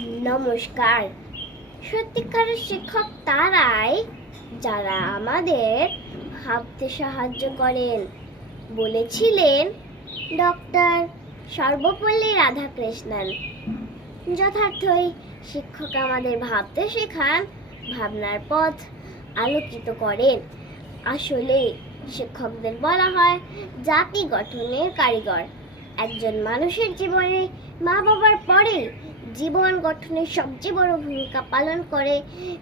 নমস্কার। সত্যিকারের শিক্ষক তারাই যারা আমাদের ভাবতে সাহায্য করেন, বলেছিলেন ডক্টর সর্বপল্লী রাধাকৃষ্ণন। যথার্থই শিক্ষক আমাদের ভাবতে শেখান, ভাবনার পথ আলোকিত করেন। আসলে শিক্ষকদের বলা হয় জাতি গঠনের কারিগর। একজন মানুষের জীবনে মা বাবার পরে জীবন গঠনের সবচেয়ে বড় ভূমিকা পালন করে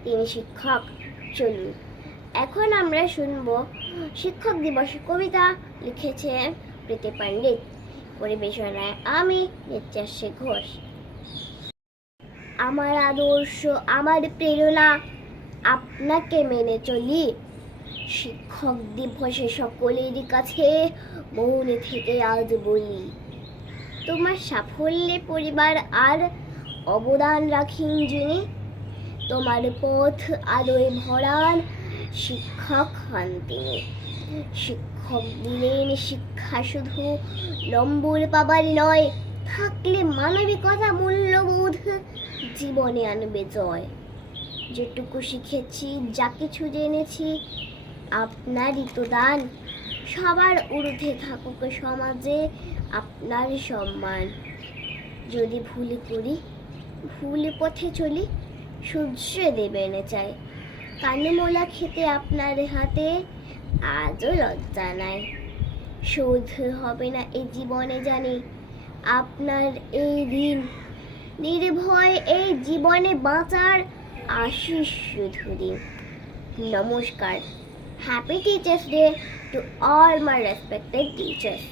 তিনি শিক্ষক। চলুন এখন আমরা শুনব শিক্ষক দিবসের কবিতা লিখেছেন প্রীতি পণ্ডিত। পরিবেশনায় আমি নিত্যাশ্রী ঘোষ। আমার আদর্শ, আমার প্রেরণা, আপনাকে মেনে চলি। শিক্ষক দিবসে সকলেরই কাছে মৌনে থেকে আজ বলি, তোমার সাফল্যে পরিবার আর অবদান রাখেন যিনি। তোমার পথ আলোয় ভরান শিক্ষক হন তিনি। শিক্ষক দিলেন শিক্ষা শুধু নম্বর পাবার নয়, থাকলে মানবিকতা মূল্যবোধ জীবনে আনবে জয়। যেটুকু শিখেছি, যা কিছু জেনেছি, আপনারই তো দান। সবার ঊর্ধ্বে থাকুক সমাজে আপনার সম্মান। যদি ভুল করি, ভুল পথে চলি, সূর্য দেবেন চাই। কানমোলা খেতে আপনার হাতে আজও লজ্জা নাই। শোধ হবে না এই জীবনে জানি আপনার এই ঋণ। নির্ভয় এই জীবনে বাঁচার আশিস শুধু দিন। নমস্কার। Happy Teachers Day to all my respected teachers.